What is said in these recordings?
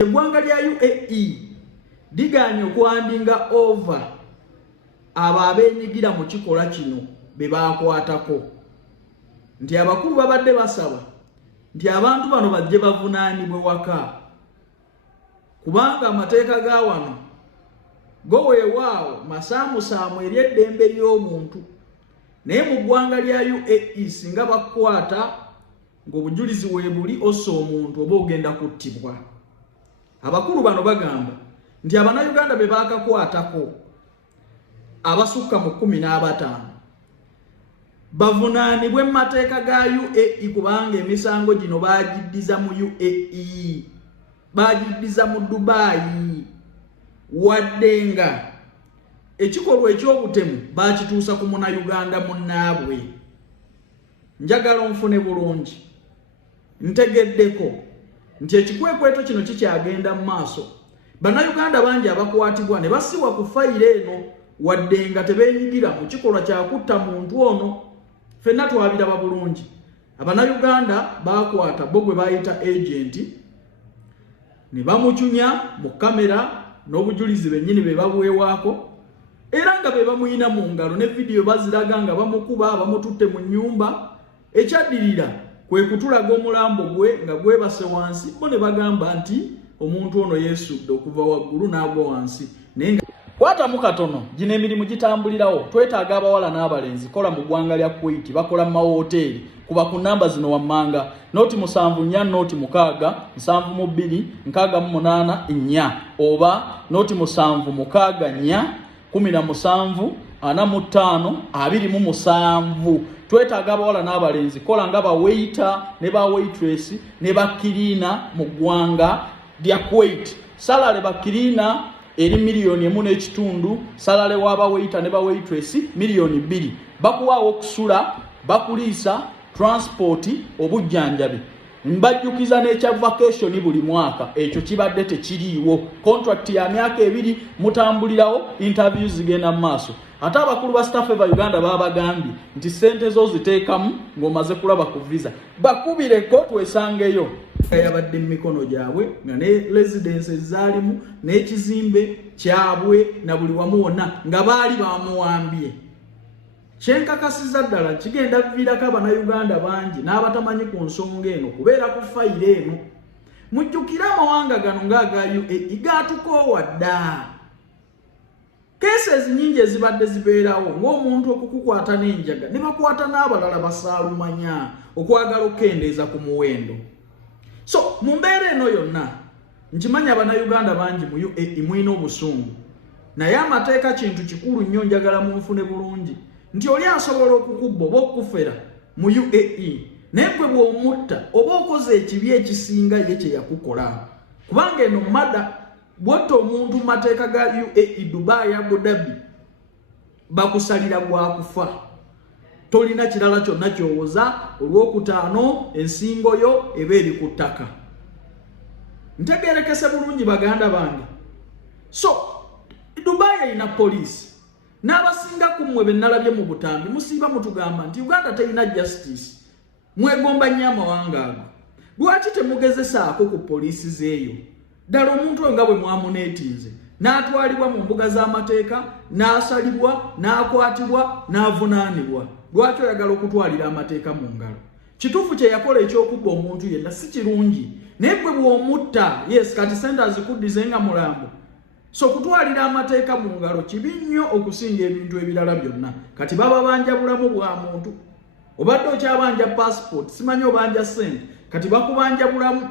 Eggwanga lya UAE liganye okuwandinga over abo abeenyigira mu kikola kino be baakwatako nti abakulu babadde basaba nti abantu bano bajje bavunaanibwe waka kubanga amateeka ga wano go weewaawo masaamusaamu eri eddembe ly'omuntu naye mu ggwanga lya UAE singa bakwata ng'obujulizi weebuli ossa omuntu oba ogenda kuttibwa. Abakulu bano bagamba nti Abannayuganda be baakakwatako abasukka mu 15 bavunaanibwe mu mateeka ga UAE kubanga emisango gino baagiddiza mu UAE, baagiddiza mu Dubai, wadde nga ekikolwa eky'obutemu baakituusa ku Munnayuganda munnaabwe. Njagala onfune bulungi, ntegeddeko nti ekikwekweto kino kikyagenda mu maaso. Bannayuganda bangi abakwatibwa ne bassibwa ku fayiro eno wadde nga tebeenyigira mu kikolwa kya kutta muntu ono. Ffenna twabiraba bulungi. Abannayuganda baakwata bo gwe bayita agenti ne bamucunya mu kamera n'obujulizi bennyini be babuweewaako era nga be bamuyina mu ngalo ne vidiyo baziraga nga bamukuba bamututte mu nnyumba. Ekyaddirira kwe kutulaga omulambo gwe nga gwebase wansi, bo ne bagamba nti omuntu ono yeesudde okuva waggulu n'agwa wansi. Naye nga kwatamu katono gino emirimu gitambulirawo. Twetaaga abawala n'abalenzi kola mu ggwanga lya Kuwait, bakola mu mawoteeri. Kuba ku namba zino wammanga noti 74 noti 6 72 68 4 oba noti 76 4 17 45 Twetaaga abawala n'abalenzi kola nga ba waiter ne ba waitress ne ba kirina mu ggwanga lya Kuwait. Salale ba kirina eri $1.5 million, salale waba waiter ne ba waitress $2 bakuwaawo okusula, bakuliisa, transport, obujjanjabi. Mbajjukiza n'ekya vacation buli mwaka ekyo kibadde tekiriiwo. Contract ya myaka 2 mutambulirawo, interviews zigenda mu maaso. Ate abakulu ba staff eva Uganda babagambye nti sente zo ziteekamu ng'omaze kulaba ku visa bakubireko twesangeyo. Yabadde mu mikono gyabwe nga ne residences zaalimu n'ekizimbe kyabwe na buli wamu wonna nga baali bamuwambye. Kyenkakasiza ddala kigenda viirako Abannayuganda bangi n'abatamanyi ku nsonga eno kubeera ku fayiro eno. Mujjukire amawanga gano ng'aga UAE gaatukoowa dda. Cases nyingi ezibadde zibeerawo ng'omuntu okukukwata n'enjaga ne bakwata n'abalala basaalumanya okwagala okukendeeza ku muwendo. So mu mbeera eno yonna nkimanya Abannayuganda bangi mu UAE mwina obusungu naye amateeka kintu kikulu nnyo, njagala munfune bulungi nti oli asobola okukubba oba okufera mu UAE naye gwe bw'omutta oba okoze ekibi ekisinga ye kye yakukola. Kubanga eno mada bw'otta omuntu mu mateeka ga UAE, Dubai, Abu Dhabi bakusalira gwa kufa. Tolina kirala kyonna kyowoza. Olwokutaano ensingo yo eba eri ku ttaka. Ntegeerekese bulungi baganda bange. So Dubai erina poliisi n'abasinga ku mmwe be nnalabye mu butambi musiiba mutugamba nti Uganda terina justice. Mwegomba nnyo amawanga ago. Lwaki temugezesaako ku poliisi zeeyo? Ddala omuntu nga bwe mwamuneetinze n'atwalibwa mu mbuga z'amateeka n'asalibwa n'akwatibwa n'avunaanibwa. Lwaki oyagala okutwalira amateeka mu ngalo? Kituufu kye yakola ekyokubba omuntu yenna si kirungi naye gwe bw'omutta yes kati sente azikuddize nga mulambo. So kutwalira amateeka mu ngalo kibi nnyo okusinga ebintu ebirala byonna. Kati baba banja bulamu bwa muntu. Obadde okyabanja passport simanyi obanja sente kati bakubanja bulamu.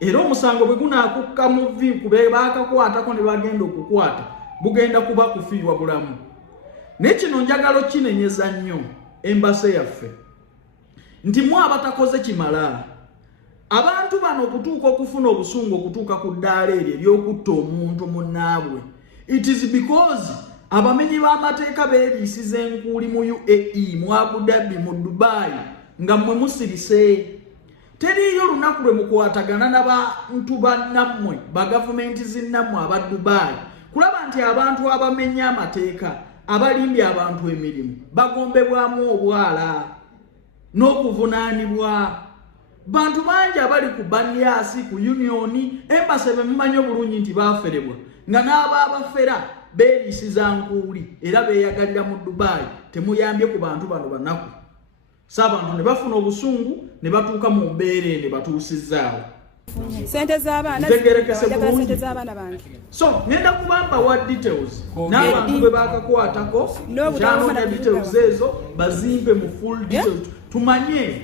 Era omusango bwe gunaakukka mu vvi kube baakakwatako ne bagenda okukwata bugenda kuba kufiirwa bulamu. Naye kino njagala kinenyeza nnyo embase yaffe nti mwe abatakoze kimala. Abantu bano okutuuka okufuna obusungu okutuuka ku ddaala eryo ery'okutta omuntu munnaabwe, it is because abamenyi b'amateeka beeriisiza enkuuli mu UAE, mu Abu Dhabi, mu Dubai nga mmwe musirise. Teriyo lunaku lwe mukwatagana n'abantu bannammwe bagavumenti zinnammwe aba Dubai kulaba nti abantu abamenya amateeka abalimbye abantu emirimu bagombebwamu obwala n'okuvunaanibwa. bantu bangi abali ku baniasi ku unioni embasebe mumanyi obulungi nti baferebwa nga n'abaabafera beerisiza nkuuli era beeyagalira mu Dubai temuyambye ku bantu bano banaku abantu ne bafuna obusungu ne batuuka mu mbeera ne batuusizaawo sente z'abaana bange. So ngenda kubamba wa details n'abantu bwe bakakwatako kyanonya details ezo bazimbe mu full details tumanye